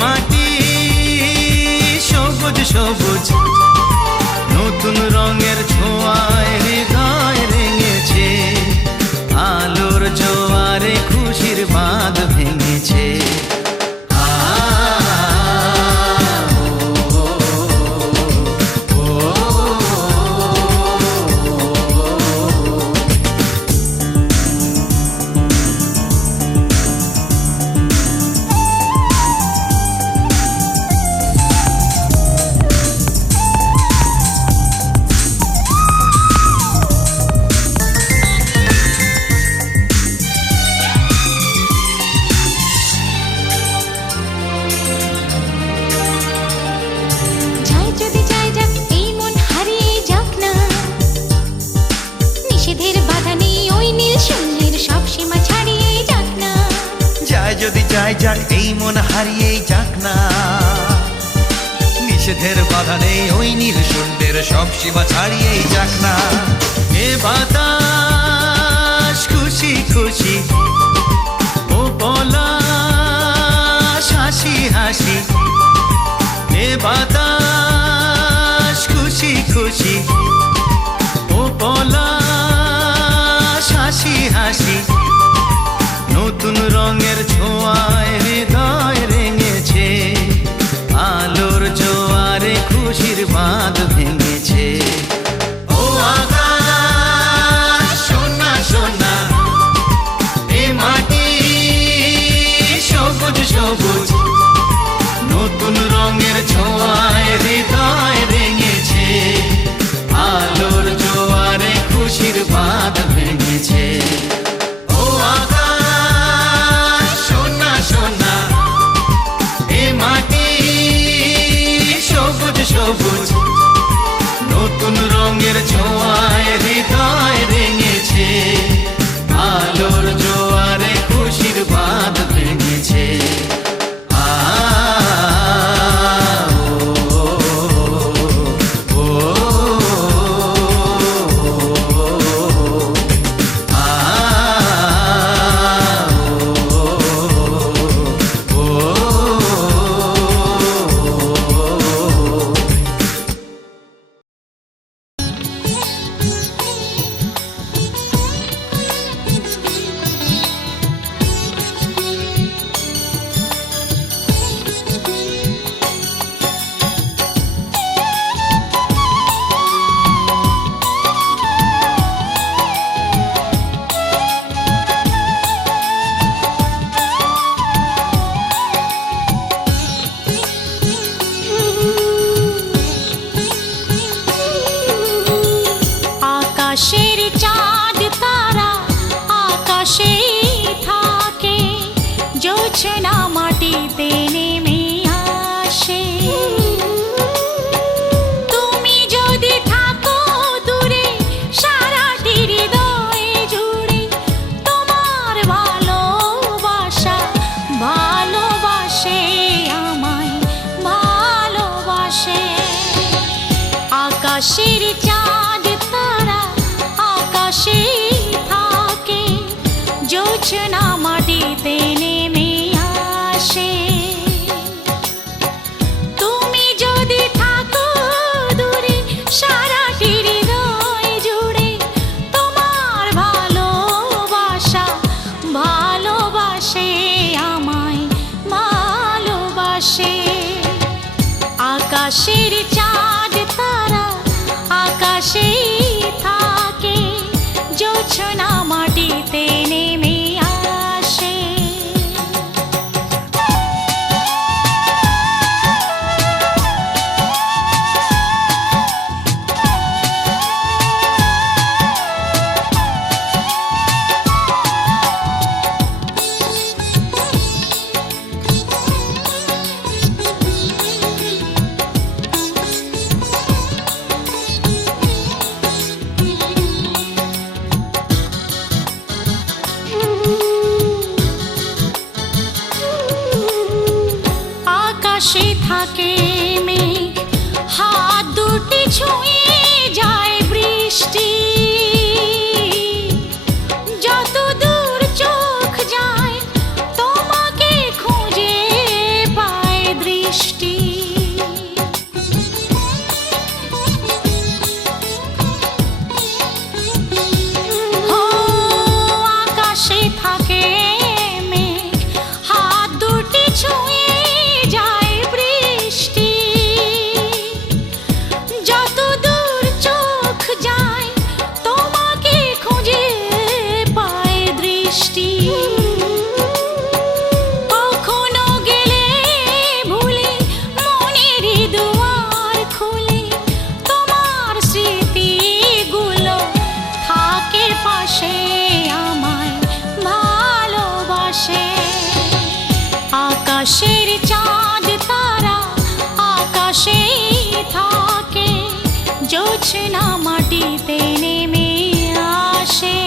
মাটি সবুজ সবুজ নতুন রঙের ছোঁয়ায় হৃদয় রেঙেছে, আলোর জোয়ারে খুশির বাঁধ ভেঙেছে। যদি যাই যাক এই মন হারিয়েই যাক না, নিষেধের বাধা নেই ওই নীল শূন্যের সব সীমা ছাড়িয়েই যাক না। এ বাতাস খুশি খুশি, ও পলাশ হাসি হাসি। এ বাতাস খুশি খুশি, ও পলাশ হাসি হাসি। নতুন রঙের ছোঁয়ায় হৃদয় রেঙেছে, আলোর জোয়ারে খুশির বাঁধ ভেঙেছে। ও আকাশ সোনা সোনা, এ মাটি সবুজ সবুজ নতুন রঙের ছোঁয়ায় হৃদয় রেঙেছে, আলোর জোয়ারে খুশির বাঁধ ভেঙেছে। ও সবুজ নতুন রঙের ছোঁয়ায় হৃদয় রেঙেছে, আলোর জোয়ারে খুশির বাঁধ ভেঙেছে। আকাশের চাঁদ তারা আকাশে থাকে, জোছনা মাটিতে নেমে আসে। তুমি যদি থাকো দূরে সারাটি হৃদয় জুড়ে, তোমার ভালোবাসা ভালোবাসে আমায় ভালোবাসে। আকাশের চাঁদ তারা আকাশে থাকে, জোছনা মাটিতে নেমে আসে। তুমি যদি থাকো দূরে সারাটি হৃদয় জুড়ে, তোমার ভালোবাসা ভালোবাসে আমায় ভালোবাসে। আকাশের চাঁদ তারা আকাশে থাকে, জোছনা মাটিতে নেমে আসে। আকাশে থাকে মেঘ, হাত দুটি ছুঁয়ে যায় বৃষ্টি। যত দূর চোখ যায় তোমাকে খুঁজে পায় চাঁদ তারা আকাশেই থাকে, জোছনা মাটিতে নেমে আসে।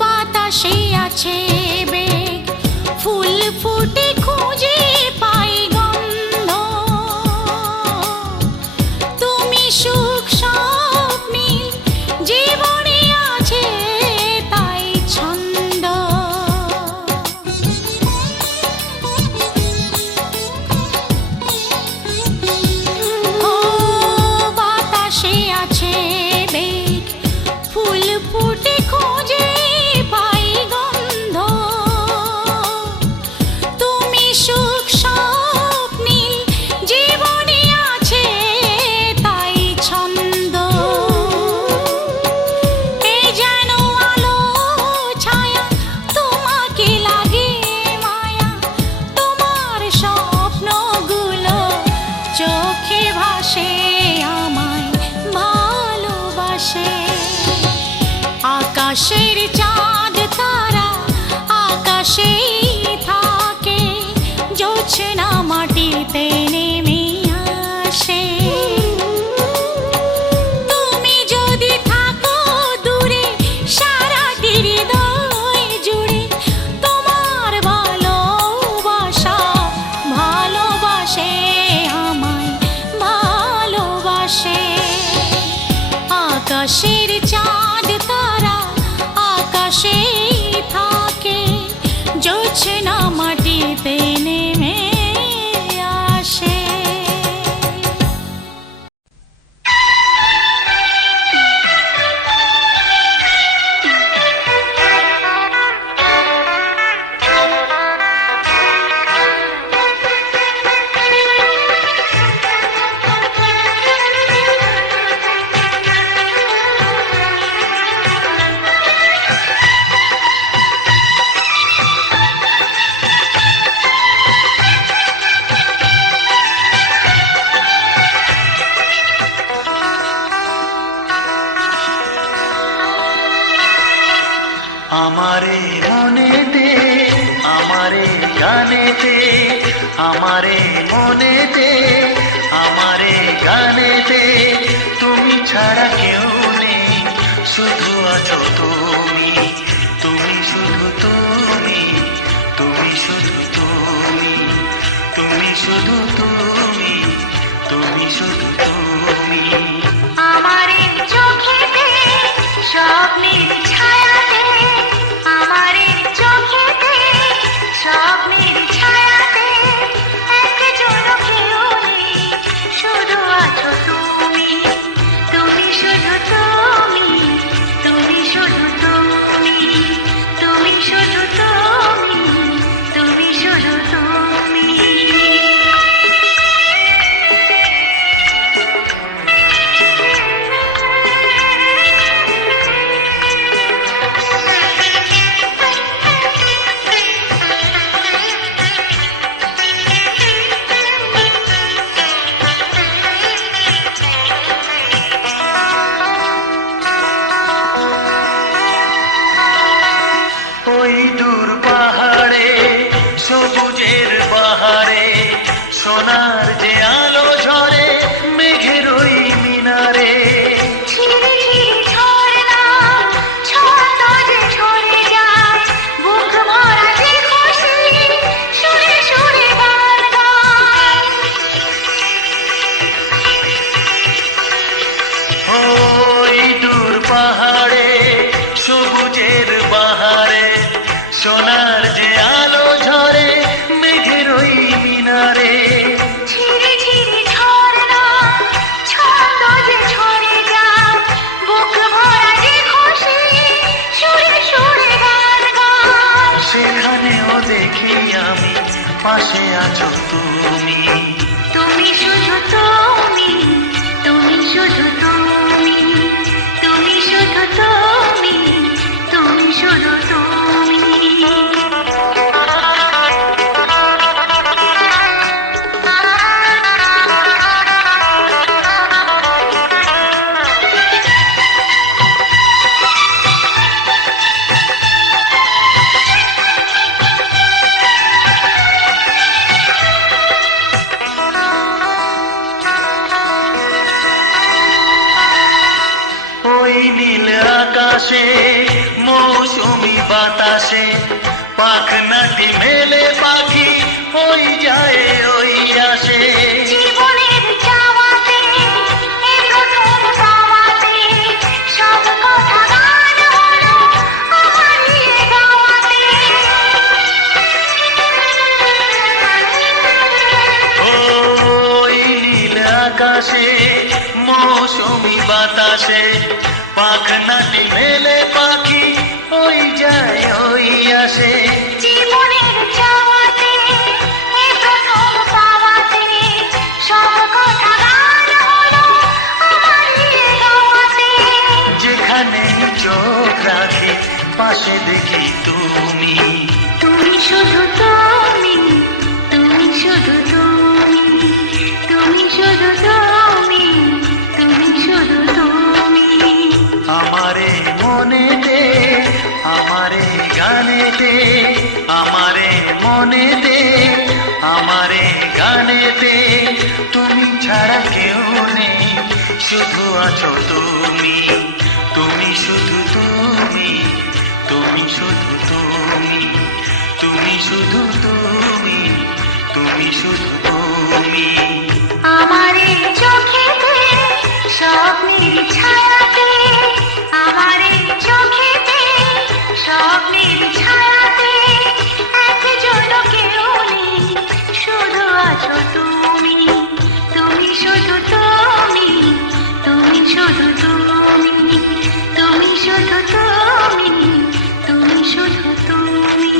বাতাসে আছে বেগ, ফুল ফুটে খুঁজে পাই গন্ধ, তুমি সুখ স্বপ্নীল জীবনে আছে তাই ছন্দ। ও বাতাসে আছে বেগ, ফুল ফুটে খুঁজে পাই গন্ধ, তুমি সুখ স্বপ্নীল জীবনে আছে তাই ছন্দ। এ যেন আলো ছায়া, তোমাকে লাগে মায়া, তোমার স্বপ্নগুলো চোখে ভাসে আমায় ভালোবাসে। আকাশের চাঁদ তারা আকাশেই থাকে, জোছনা মাটিতে নেমে আসে। তুমি যদি থাকো দূরে সারাটি হৃদয় জুড়ে, তোমার ভালোবাসা ভালোবাসে আমায় ভালোবাসে। আকাশের চাঁদ তারা আকাশেই থাকে, জোছনা মাটিতে নেমে আসে। আমারে মনেতে, আমারে গানেতে, আমারে মনেতে, আমারে গানেতে, তুমি ছাড়া কেউ নেই, শুধু আছো তুমি, তুমি শুধু তুমি, তুমি শুধু তুমি, তুমি শুধু তুমি, তুমি শুধু তুমি। আমারে চোখেতে স্বপ্নের ছায়াতে, আমারে চোখেতে স্বপ্নের ছায়াতে, একজন কেউ নেই, শুধু আছো তুমি, তুমি শুধু তুমি, তুমি শুধু তুমি, তুমি শুধু তুমি, তুমি শুধু তুমি। ওই দূর পাহাড়ে সবুজের বাহারে, সোনার যে আলো ঝরে মেঘের ওই মিনারে, ওই দূর পাহাড়ে সবুজের বাহারে, সোনার যে আলো ঝরে মেঘের ওই মিনারে, ঝিরি ঝিরি পাশে আছো তুমি। তুমি শুধু তুমি, তুমি শুধু তুমি, তুমি শুধু তুমি, তুমি শুধু তুমি। ওই নীল আকাশে মৌসুমি বাতাসে পাখনাটি মেলে পাখি ওই যায় ওই আসে। জীবনের চাওয়াতে, এই প্রথম পাওয়াতে, সব কথা গান হলো আমারই এ গাওয়াতে। ওই নীল আকাশে মৌসুমি বাতাসে পাখনাটি মেলে পাখি ওই যায় ওই আসে। জীবনের চাওয়াতে, এই প্রথম পাওয়াতে, সব কথা গান হলো আমারই এ গাওয়াতে। যেখানে চোখ রাখি পাশে দেখি তুমি। তুমি শুধু তুমি, তুমি শুধু তুমি, তুমি শুধু তুমি, তুমি শুধু তুমি। আমারে মনেতে, আমারে গানেতে, আমারে মনেতে, আমারে গানেতে তুমি ছাড়া কেউ নেই, শুধু আছো তুমি। তুমি শুধু তুমি, তুমি শুধু তুমি, তুমি শুধু তুমি, তুমি শুধু তুমি। আমারে চোখেতে স্বপ্নের ছায়াতে, আমারে চোখেতে স্বপ্নের ছায়াতে, একজন কেউ নেই, শুধু আছো তুমি। তুমি শুধু তুমি, তুমি শুধু তুমি, তুমি শুধু তুমি, তুমি শুধু তুমি।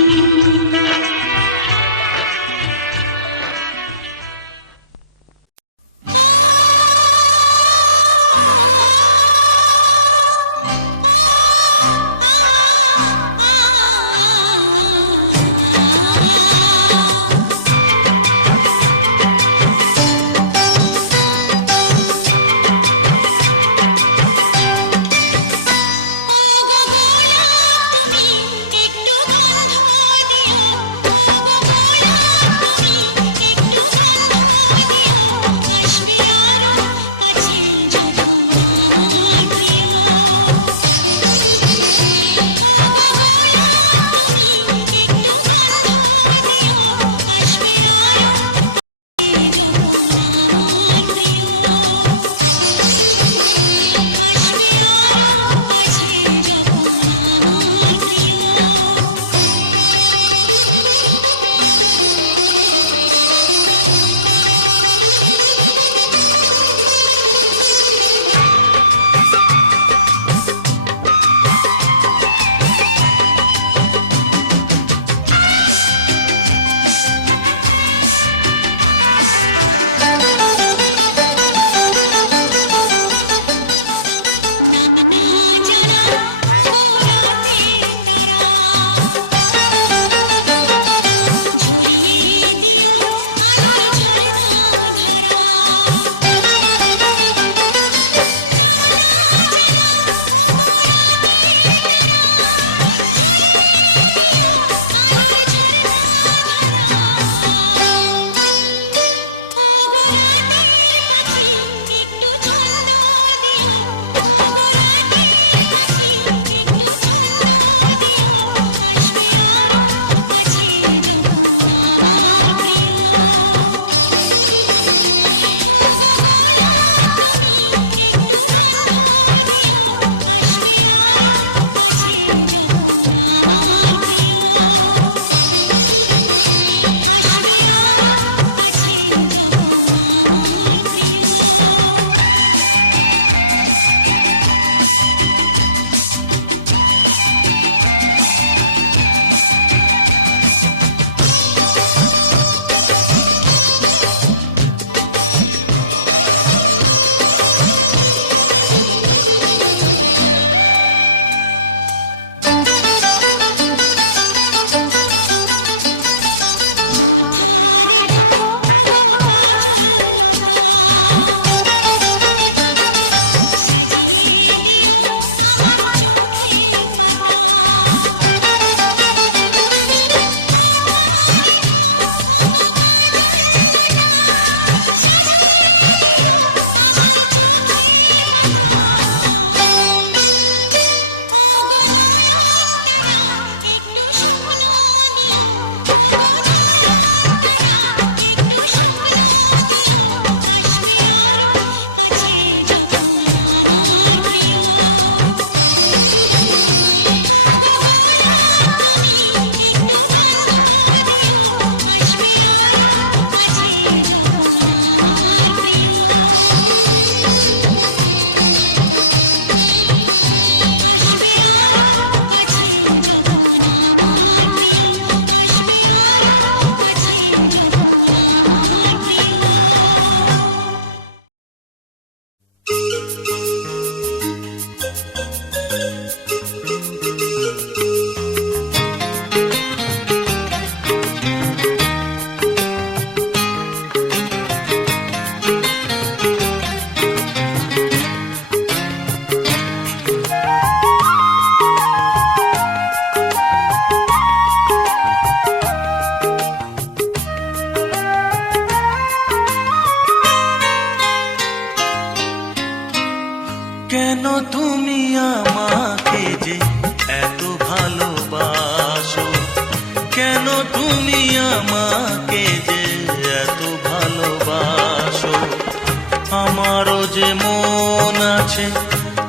যে মন আছে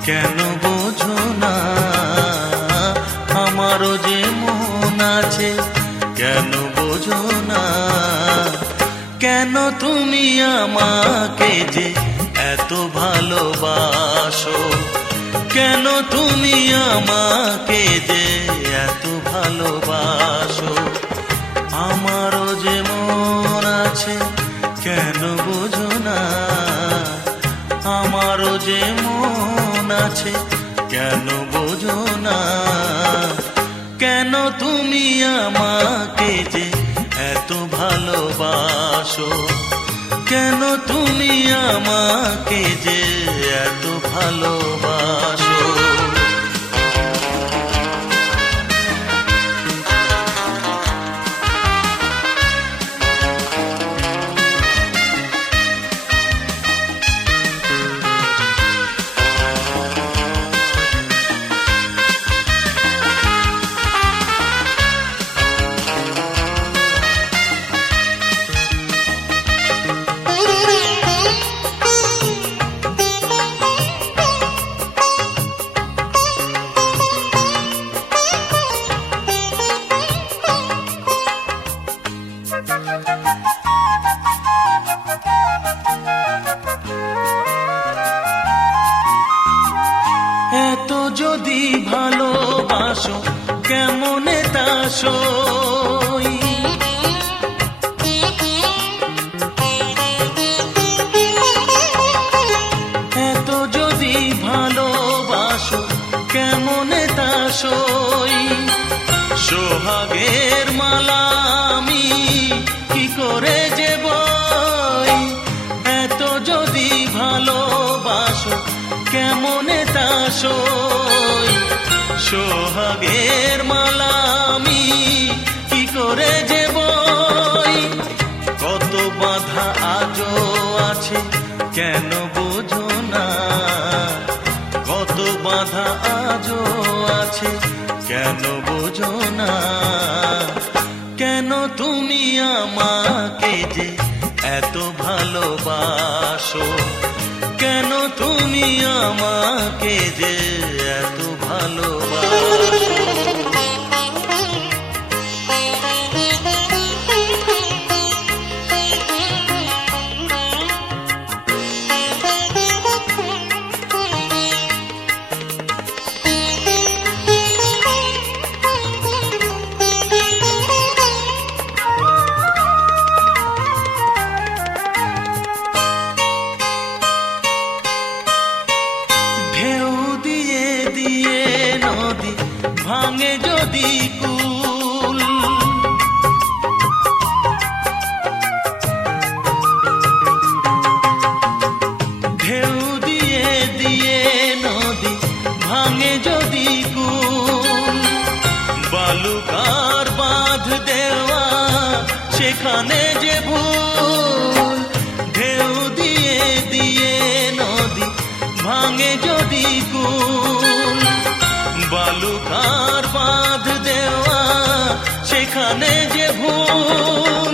কেন বোঝো না, আমারও যে মন আছে কেন বোঝো না, কেন তুমি আমাকে যে এত ভালোবাসো, কেন তুমি আমাকে যে এত ভালোবাসো, আমারও যে মন আছে কেন বোঝো না, আমারও যে মন আছে কেন বোঝো না, কেন তুমি আমাকে যে এত ভালোবাসো, কেন তুমি আমাকে যে এত ভালোবাসো। এত যদি ভালোবাসো কেমনে তা সই, এত যদি ভালোবাসো কেমনে তা সই, সোহাগের মালা আমি কি করে যে বই, এত যদি ভালোবাসো কেমনে তা সই, সোহাগের মালা আমি কি করে যে বই, কত বাধা আজও আছে কেন বোঝো না, কত বাধা আজও আছে কেন বোঝো না, কেন তুমি আমাকে যে এত ভালোবাসো, কেন তুমি আমাকে যে এত ভালোবাসো। ঢেউ দিয়ে দিয়ে নদী ভাঙে যদি কুল, ঢেউ দিয়ে দিয়ে নদী ভাঙে যদি কুল, বালুকার বাঁধ দেওয়া সেখানে যে ভুল, ঢেউ দিয়ে দিয়ে নদী ভাঙে যদি কুল, বালুকার বাঁধ দেওয়া সেখানে যে ভুল,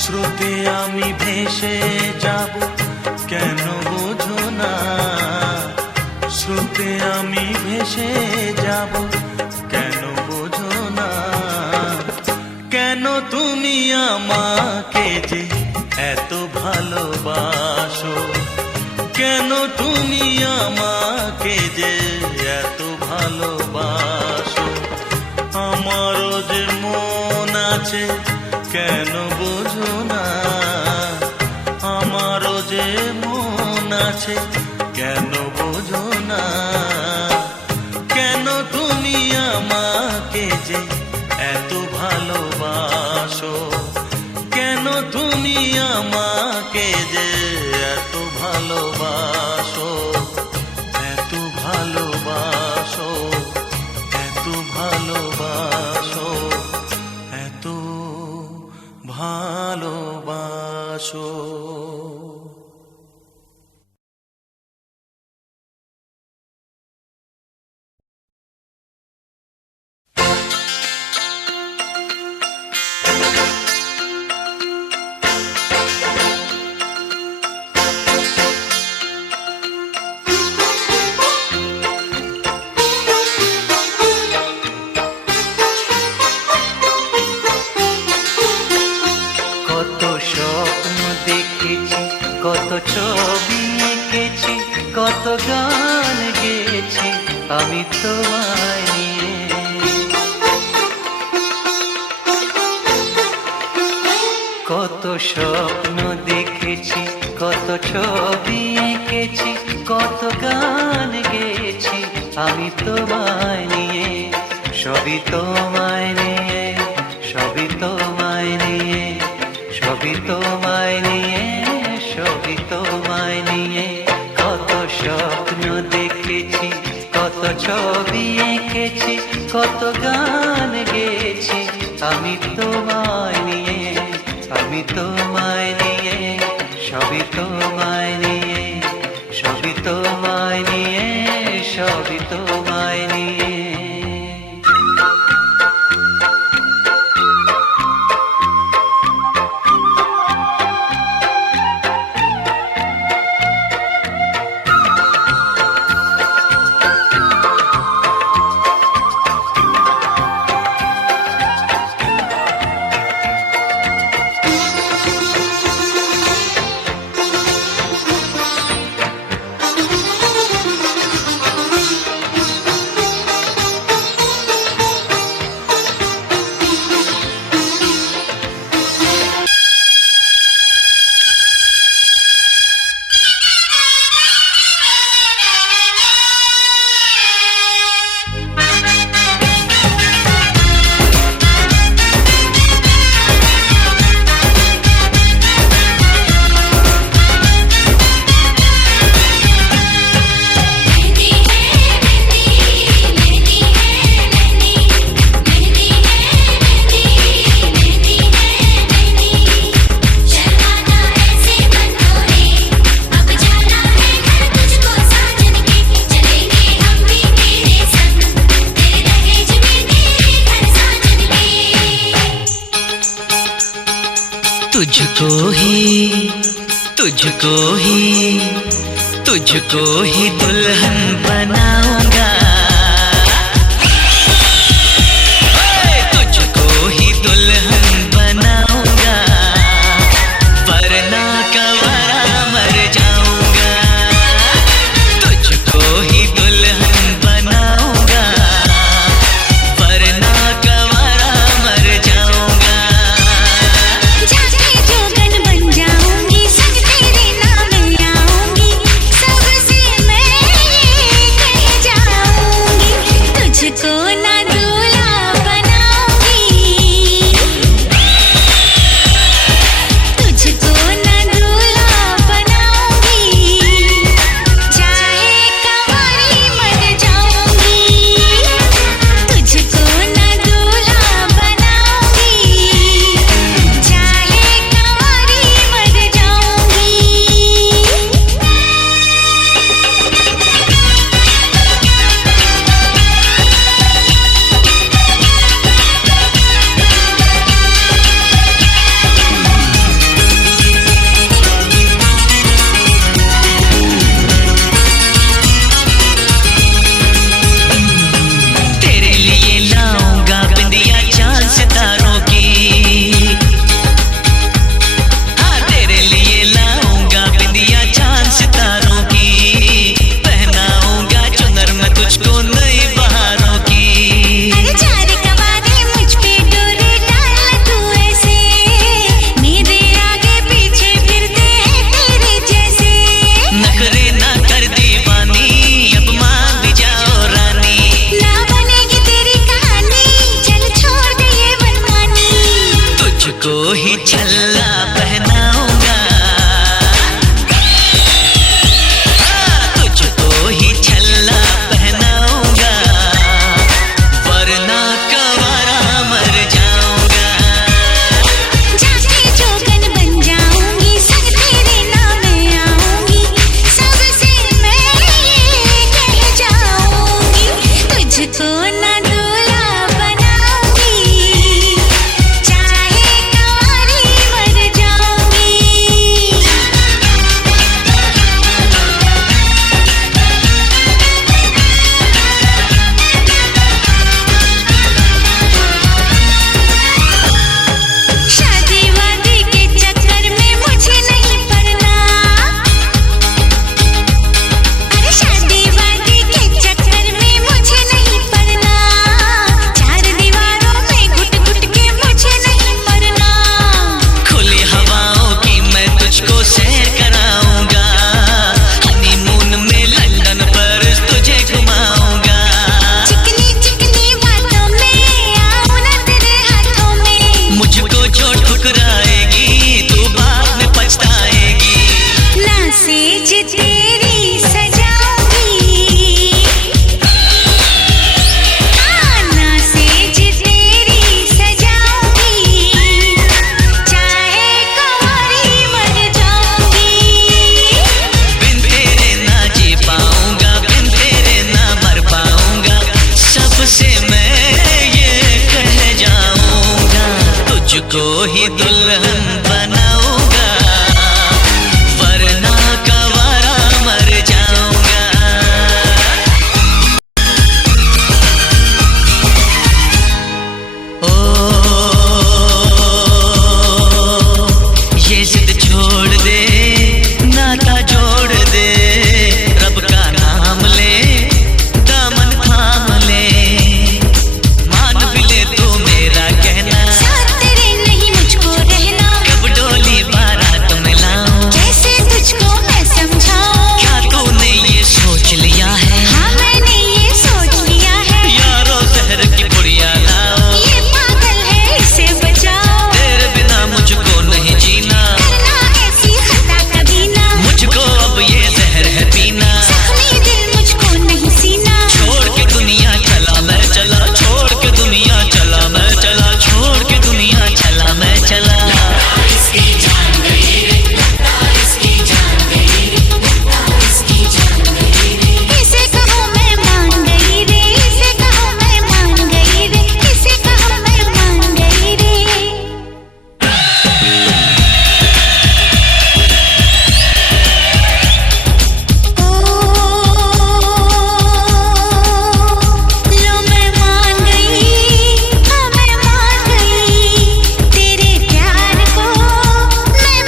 স্রোতে আমি ভেসে যাব কেন বোঝো না, স্রোতে আমি ভেসে যাব কেন বোঝো না, কেন তুমি আমাকে যে এত ভালোবাসো, কেন তুমি আমাকে যে এত ভালোবাসো, আমারও যে মন আছে কেন বোঝো না, আমারও যে মন আছে কেন বোঝো না, কেন তুমি আমাকে যে এত ভালোবাসো, কেন তুমি আমাকে যে এত ভালোবাসো, এত ভালোবাসো, এত ভালোবাসো, এত ভালোবাসো। গান গেয়েছি আমি তোমায় নিয়ে। কত স্বপ্ন দেখেছি, কত ছবি এঁকেছি, কত গান গেয়েছি আমি তোমায় নিয়ে। সবই তোমায় নিয়ে, সবই তোমায় নিয়ে, সবই তোমায় নিয়ে, সবই তোমায় নিয়ে। কত স্বপ্ন দেখেছি, কত ছবি এঁকেছি, কত গান গেয়েছি আমি তোমায় নিয়ে, আমি তোমায় নিয়ে। সবই তোমায় নিয়ে, সবই তোমায় নিয়ে, সবই তোমায় নিয়ে। तुझको ही, तुझको ही, तुझको ही दुल्हन बनाऊंगा, तुझको ही दुल्हन बनाऊंगा, वरना कवरा मर जाऊंगा। तुझको ही दुल्हन बनाऊंगा, वरना कवरा मर जाऊंगा। चाहे कंवारी मर जाऊं। ही दुल्हन बनाऊंगा, वरना कवारा मर जाऊंगा। ओ ये जिद छोड़ दे, नाता जोड़ दे, रब का नाम ले, दामन थाम ले, मान भी ले तू मेरा कहना, साथ तेरे नहीं मुझको रहना, कब डोली बारात में लाऊं, कैसे तुझको मैं समझाऊं, क्या तूने ये सोच लिया है, हाँ मैंने ये सोच लिया है, यारो जहर की पुड़िया लाओ, ये पागल है इसे बचाओ, तेरे बिना मुझको नहीं जीना, करना ऐसी खता कभी ना, मुझको अब ये जहर है पीना, जख्मी दिल मुझको नहीं सीना, छोड़ के दुनिया चला मैं चला, छोड़ के दुनिया चला मैं चला, छोड़ के दुनिया चला मैं चला। इसे कहो मैं मान गई रे, इसे कहो मैं मान गई रे, इसे कहो मैं मान गई रे। ओ लो मैं मान गई, हाँ मैं मान गई, तेरे प्यार को मैं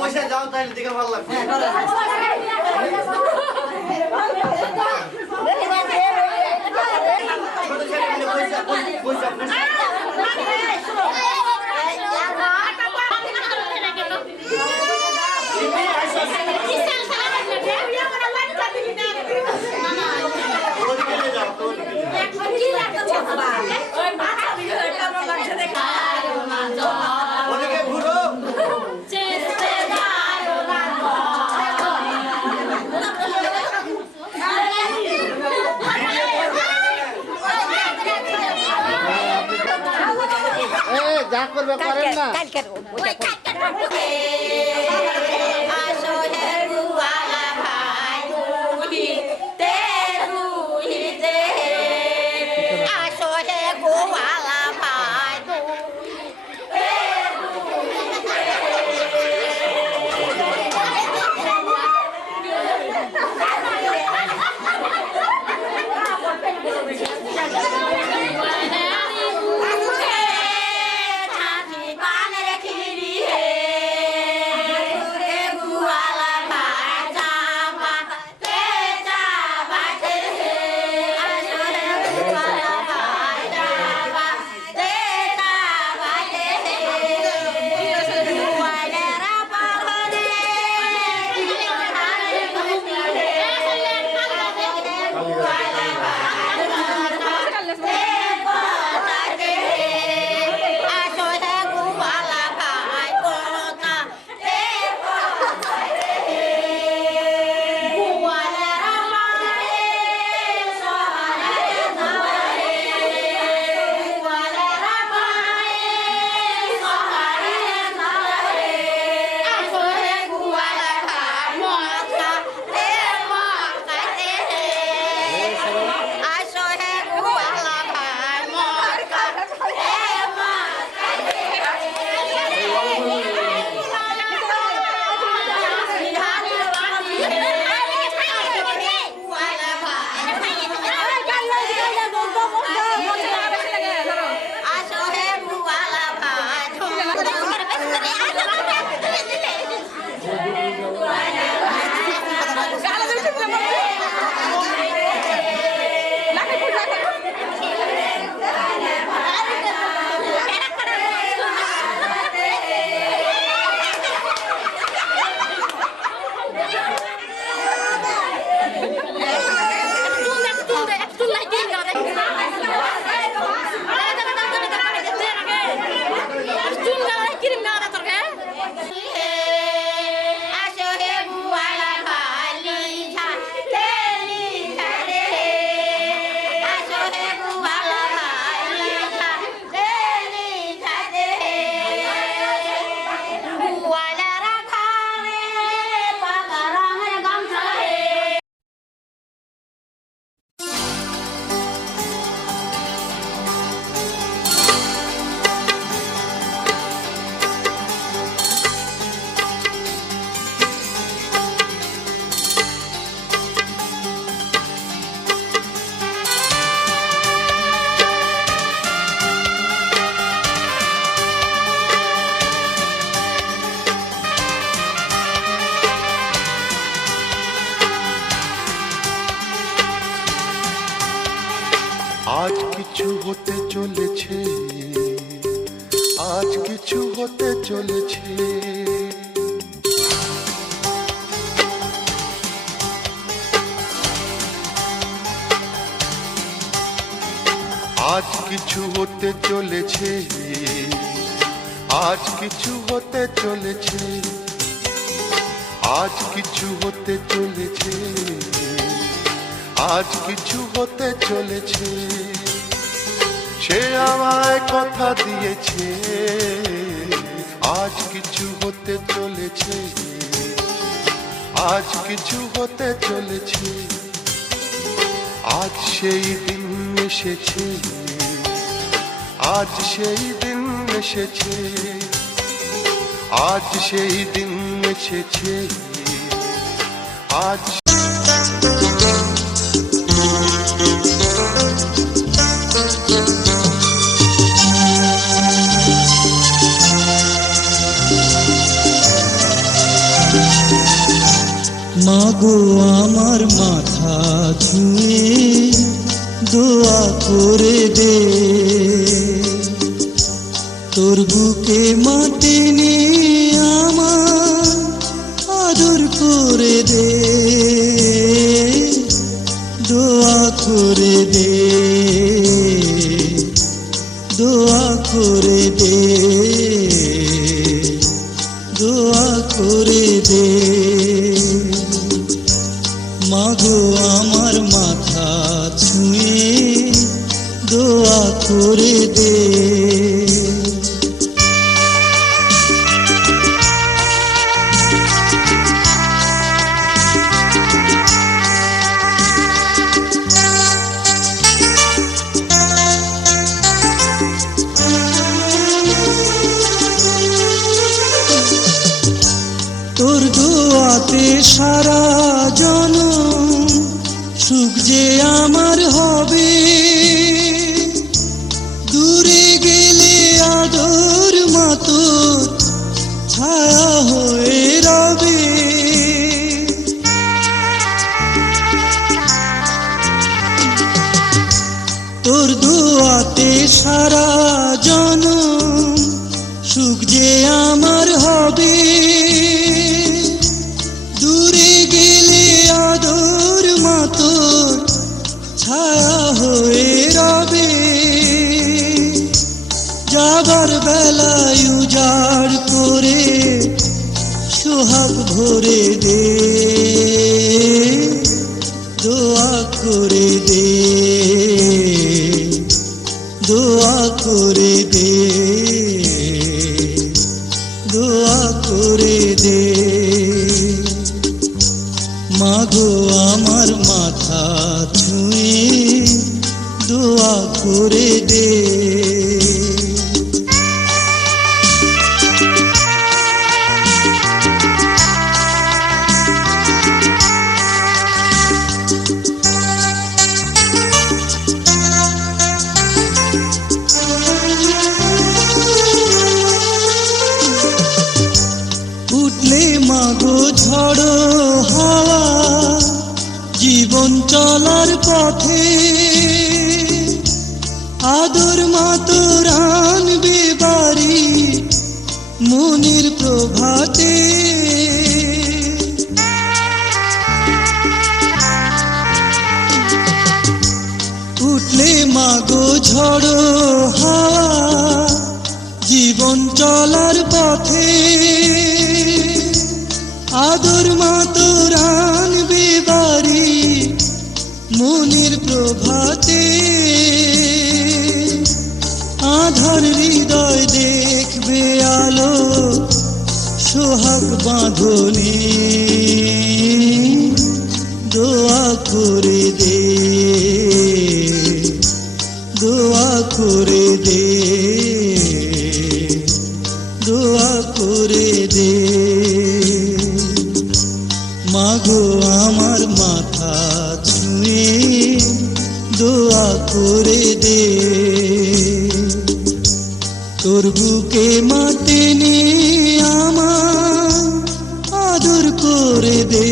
পয়সা যাও তাহলে দেখে ভালো লাগবে। ছোট ছেলে মিলে পয়সা পয়সা ওদিকে ঘুরো। যা করবে করেন না। হতে চলেছে, আজ কিছু হতে চলেছে। আজ কিছু হতে চলেছে, আজ কিছু হতে চলেছে, আজ কিছু হতে চলেছে, আজ কিছু হতে চলেছে। সে আমায় কথা দিয়েছে, আজ কিছু হতে চলেছে, আজ কিছু হতে চলেছে। আজ সেই দিন এসেছে, আজ সেই দিন এসেছে, আজ সেই দিন এসেছে, আজ। মাগো আমার মাথা ছুঁয়ে দোয়া করে দে, তোর বুকে মাটি নিয়ে আমার আদর করে দে, দোয়া করে দে, দোয়া করে দে, দোয়া করে দে। মাগো আমার মাথা ছুঁয়ে দোয়া করে দে। তোর দোয়াতে সারা জনম সুখ যে আমার হবে, দূরে গেলে আদর মাতোর ছায়া হয়ে রবে। তোর দোয়াতে সারা জনম সুখ যে আমার হবে, দূরে গেলে আদর মাতোর ছায়া হয়ে রবে। যাবার বেলায় উজাড় করে সোহাগ ভরে দে, দোয়া করে দে, দোয়া করে দে, দোয়া করে দে। মাগো আমার মাথা ছুঁয়ে দোয়া করে দে। উঠলে মাগো ঝড়ো হাওয়া জীবন চলার পথে, আদর মাতোর আনবে বাড়ি মনের প্রভাতে। উঠলে মাগো ঝড়ো হাওয়া জীবন চলার পথে, আদর মাতোর আনবে বাড়ি মনের প্রভাতে। আধার হৃদয় দেখবে আলো সোহাগ বাঁধনে, দোয়া করে দে, দোয়া করে দে, দোয়া করে দে। মাগো আমার মাথা ছুঁয়ে দোয়া করে দে, তোর বুকে মাটি নিয়ে আমার আদর করে দে,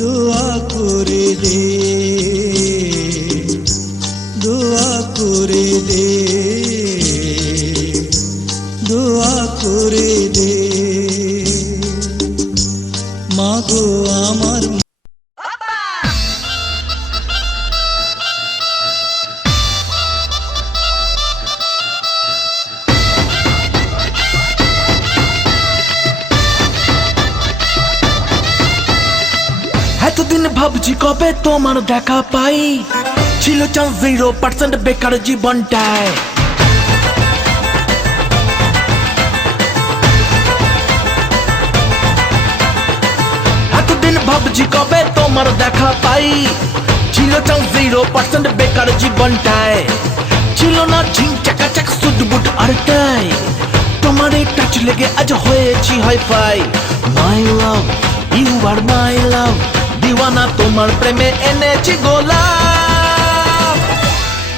দোয়া করে দে, করে দে মাগো আমার এতদিন ভাবছি কবে তোমার দেখা পাই ছিল চান্স 0% বেকার জীবনটায় এতদিন ভাবছি কবে তোমার দেখা পাই ছিল চান্স 0% বেকার জীবনটায় ছিল না ঝিং চাকাচাক সুটবুট আর টাই তোমার এই টাচ লেগে আজ হয়েছি হাইফাই মাই লাভ ইউ আর মাই লাভ দিওয়ানা তোমার প্রেমে এনেছি গোলাপ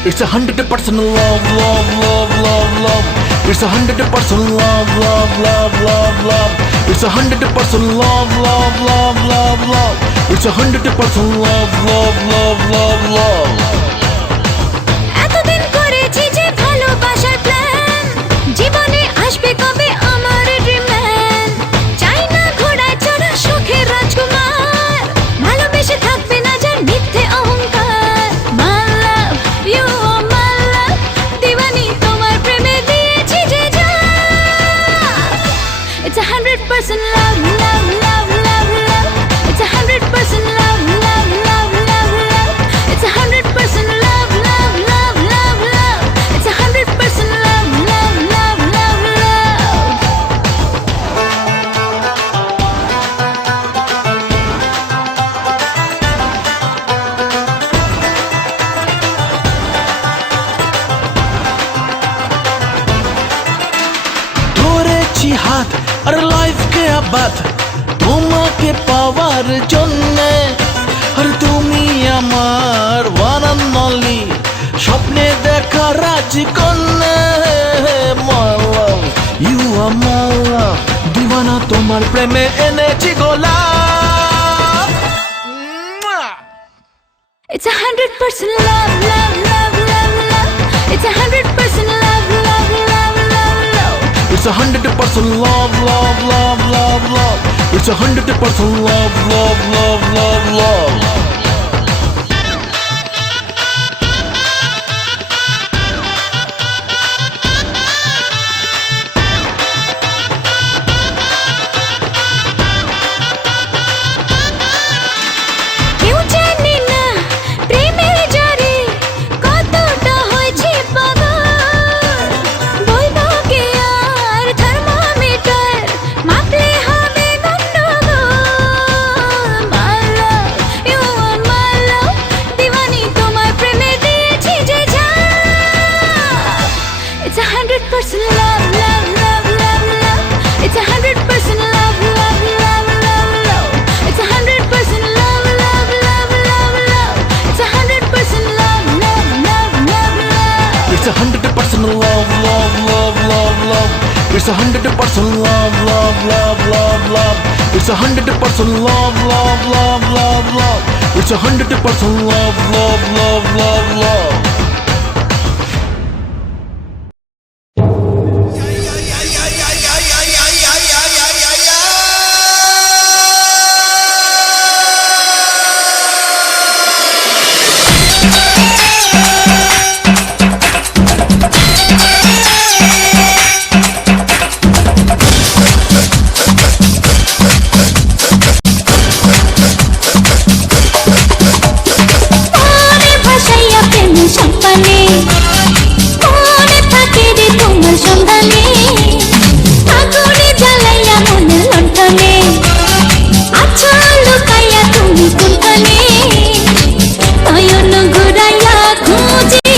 It's 100% love, love, love, love, love. It's 100% love, love, love, love, love. It's 100% love, love, love, love, love. It's 100% love, love, love, love, love. এতদিন করেছি যে ভালোবাসার প্ল্যান জীবনে আসবে কবে আমার ড্রিম ম্যান চাই না ঘোড়ায় চড়া সুখের রাজকুমার ভালোবেসে থাকবে না যার মিথ্যে অহংকার মাই লাভ ইউ মাই লাভ দিওয়ানি তোমার প্রেমে দিয়েছি যে জান It's 100% love, love, love, love, love. It's 100% love, love, love, love, love. It's 100% love, love, love, love, love. It's 100% love, love, love, love, love. ধরেছি হাত আর লাইফকে আবাদ তোমাকে পাওয়ার জন্যে আর তুমি আমার ওয়ান অ্যান্ড অনলি স্বপ্নে দেখা রাজকন্যা মাই লাভ ইউ আর মাই লাভ দিওয়ানা তোমার প্রেমে এনেছি গোলাপ It's 100% love, love, love, love, love. It's 100% love, love, love, love, love. It's 100% love, love, love, love, love. It's 100% love, love, love, love, love. কেউ জানে না প্রেমের জ্বরে কতটা হয়েছে পাগল বলবো কে আর থার্মোমিটার মাপলে হবে গন্ডগোল মাই লাভ ইউ আর মাই লাভ দিওয়ানি তোমার প্রেমে দিয়েছি যে জান It's 100% love, love, love, love, love. It's 100% love, love, love, love, love. It's 100% love, love, love, love, love. It's 100% love, love, love, love, love. It's 100% love, love, love, love, love. It's 100% love, love, love, love, love. It's 100% love, love, love, love, love. It's 100% love, love, love, love, love. মনে ভাসাইয়া প্রেম সম্পানে মনে থাকে রে তোমার সন্ধানে আগুনে জ্বালাইয়া মনের লণ্ঠনে আছো লুকাইয়া তুমি কোনখানে নয়ন ঘুরাইয়া খুঁজি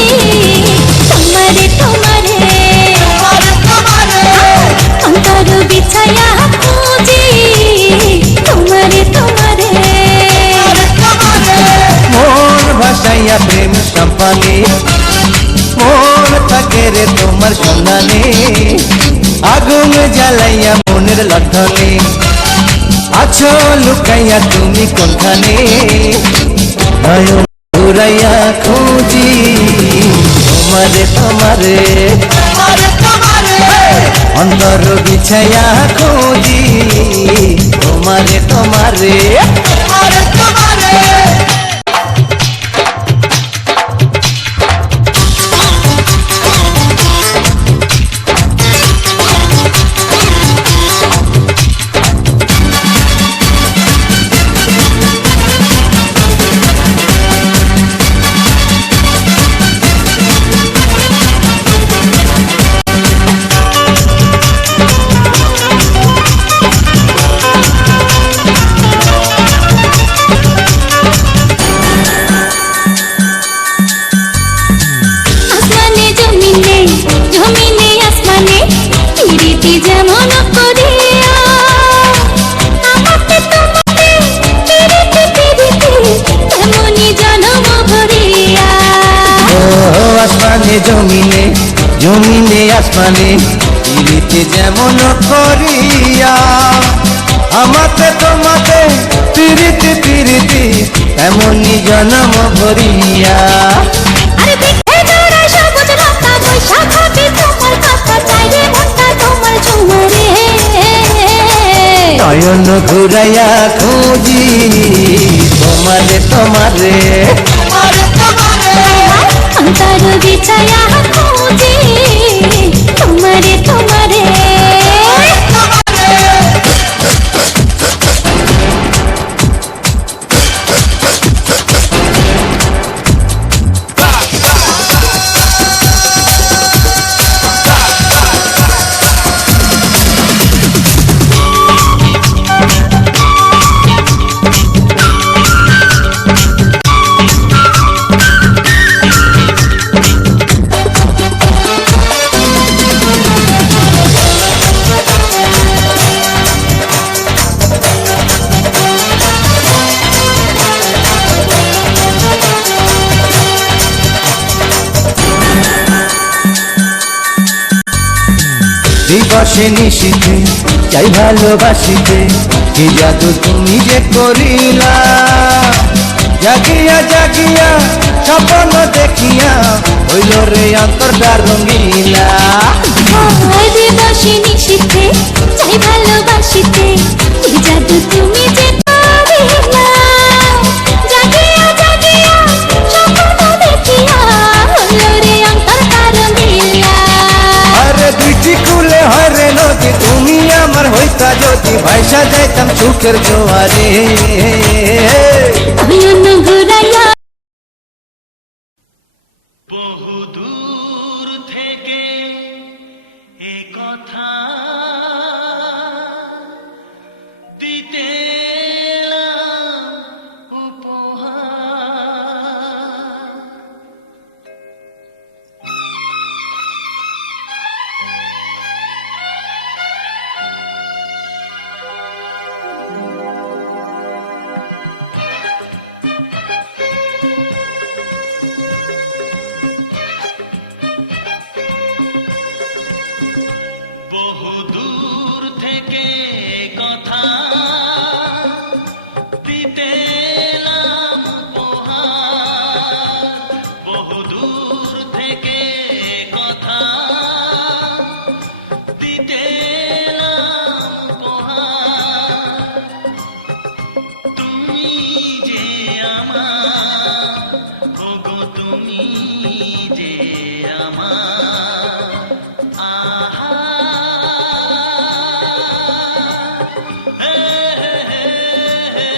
তোমারে তোমারে অন্তর বিছাইয়া খুঁজি তোমারে তোমারে মন ভাসাইয়া প্রেম সম্পানে মন থাকে রে তোমার সন্ধানে আগুন জ্বালাইয়া মনের লণ্ঠনে আছো লুকাইয়া তুমি কোনখানে নয়ন ঘুরাইয়া খুঁজি তোমারে তোমারে অন্তর বিছায়া খুঁজি তোমারে তোমারে তোমারে তোমারে আসমানে জমিনে জমিনে আসমানে প্রীতি যেমন করিয়া আমাকে তোমাকে প্রীতি প্রীতি তেমনি জনম ভরিয়া ও আসমানে জমিনে জমিনে আসমানে পিরিতি যেমন করিয়া আমাকে তোমাকে পিরিতি পিরিতি তেমনি জনম ভরিয়া আরে দেখে জোড়া সবুজ লতা বৈশাখ হবে তোমার কথা চাইরে মনটা তোমার ঝুমরে নয়ন ঘুরাইয়া খুঁজি তোমারে তোমারে অন্তর বিছায়া খুঁজি তোমারে তোমারে দিবসে নিশিতে চাই ভালোবাসিতে কি জাদু তুমি যে করিলা জাগিয়া জাগিয়া স্বপ্ন দেখিয়া হইল রে অন্তরটা রঙিলা দিবসে নিশিতে চাই ভালোবাসিতে এই জাদু তুমি যে করিলা জাগিয়া জাগিয়া স্বপ্ন দেখিয়া হলো রে অন্তরটা রঙিলা আরে দুইটি কুলে হয় রে নদী তুমি আমার হইতা যদি ভাইসা যাইতাম সুখের জোয়ারে নয়ন ঘুরাইয়া বহু দূর থেকে এ কথা দিতে এলাম উপহার। বহু দূর থেকে কথা দিতে এলাম উপহার। বহু দূর থেকে কথা দিতে এলাম উপহার। তুমি যে আমার, ওগো তুমি যে আমার, আহা হে হে হে হে।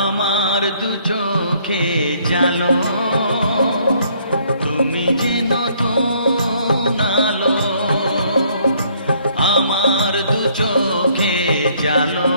আমার দু চোখে জালো, তুমি যে নতুন আলো। আমার দু চোখে জালো,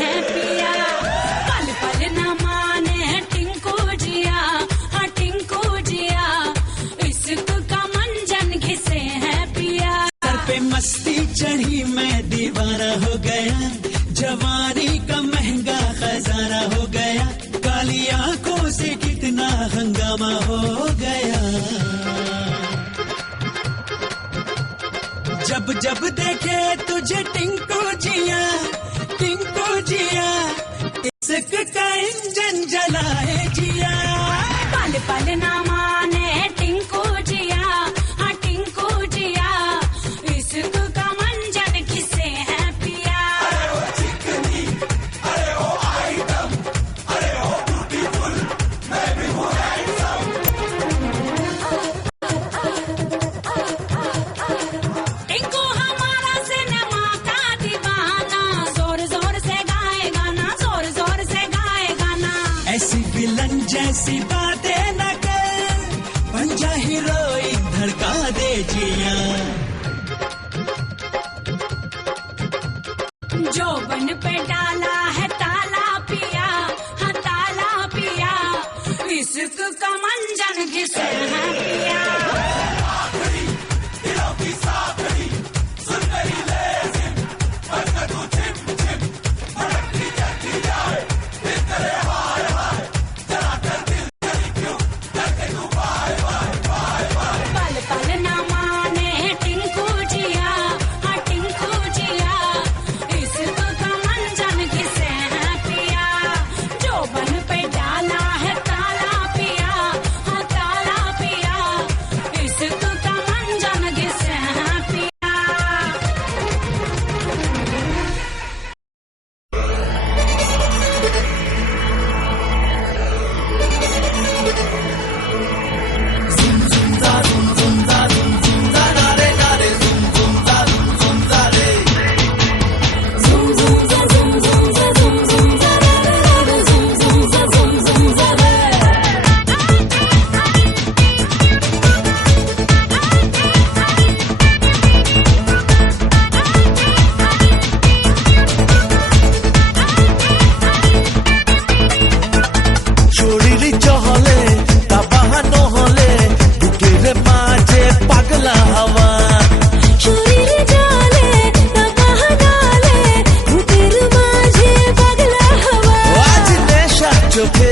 हैं पिया पल पल न माने टिंकू जिया हाँ टिंकू जिया इश्क का मंजन घिसे हैं पिया सर पे मस्ती चढ़ी मैं दीवाना हो गया जवानी का महंगा खजाना हो गया काली आंखों से कितना हंगामा हो गया जब जब देखे तुझे टिंकू जिया इश्क का इंजन जलाए जिया पल पल न माने टिंकू जिया हाँ टिंकू जिया इश्क का मंजन घिसे हैं पिया टिंकू हमारा सिनेमा का दीवाना जोर जोर से गाए गाना जोर जोर से गाए गाना ऐसी विलन जैसी बातें न कर बन जा हीरोइन धड़का दे जिया जोबन पे डाला है ताला पिया हाँ ताला पिया इश्क का मंजन घिसे हैं पिया पल पल न माने टिंकू जिया हाँ टिंकू जिया इश्क का मंजन घिसे हैं पिया जोबन पे डाला है ताला पिया हाँ ताला पिया इश्क का मंजन घिसे हैं पिया শরীর চহলে তা বাহানো হলে বুকের মাঝে পাগলা হাওয়া শরীর জালে তা বাহানালে বুকের মাঝে পাগলা হাওয়া আজ নেশা চোখে